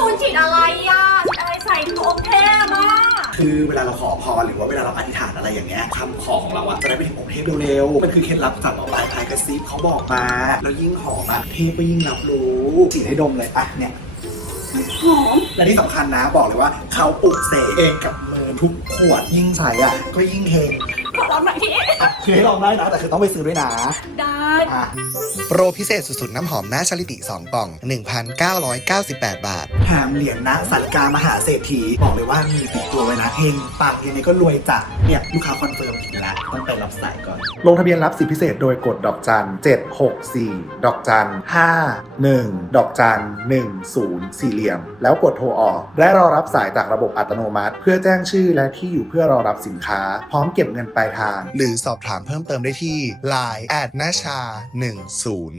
คุณฉีดอะไรอะฉีดอะไรใส่ตัวองค์เทพอะคือเวลาเราขอพรหรือว่าเวลาเราอธิษฐานอะไรอย่างเงี้ยคำขอของเราอะจะได้ไปถึงองค์เทพเร็วๆ มันคือเคล็ดลับจากหมอปลายพายกระซิบเขาบอกมา แล้วยิ่งหอมอะเทพก็ยิ่งรับรู้ฉีดให้ดมเลยอะเนี่ยหอม และที่สำคัญนะบอกเลยว่าเขาปลุกเสกเองกับมือทุกขวดยิ่งใส่อะก็ยิ่งเฮงขอ ลองหน่อยพี่อะคือให้ลองได้นะแต่คือต้องไปซื้อด้วยนะ ได้อะ โปรพิเศษสุดๆ น้ำหอมหน้าชลิติ 2 กล่อง 1,998 บาท แถมเหรียญนะสันกามหาเศรษฐีบอกเลยว่ามีติดตัวไว้นะเฮงปากยังไงก็รวยจ้ะเนี่ยลูกค้าคอนเฟิร์มอีกแล้วต้องไปรับสายก่อน ลงทะเบียนรับสิทธิพิเศษโดยกดดอกจัน 764 ดอกจัน 51 ดอกจัน 10 สี่เหลี่ยม แล้วกดโทรออก และรอรับสายจากระบบอัตโนมัติ เพื่อแจ้งชื่อและที่อยู่เพื่อรอรับสินค้า พร้อมเก็บเงินปลายทาง หรือสอบถามเพิ่มเติมได้ที่ Line แอดนาชา10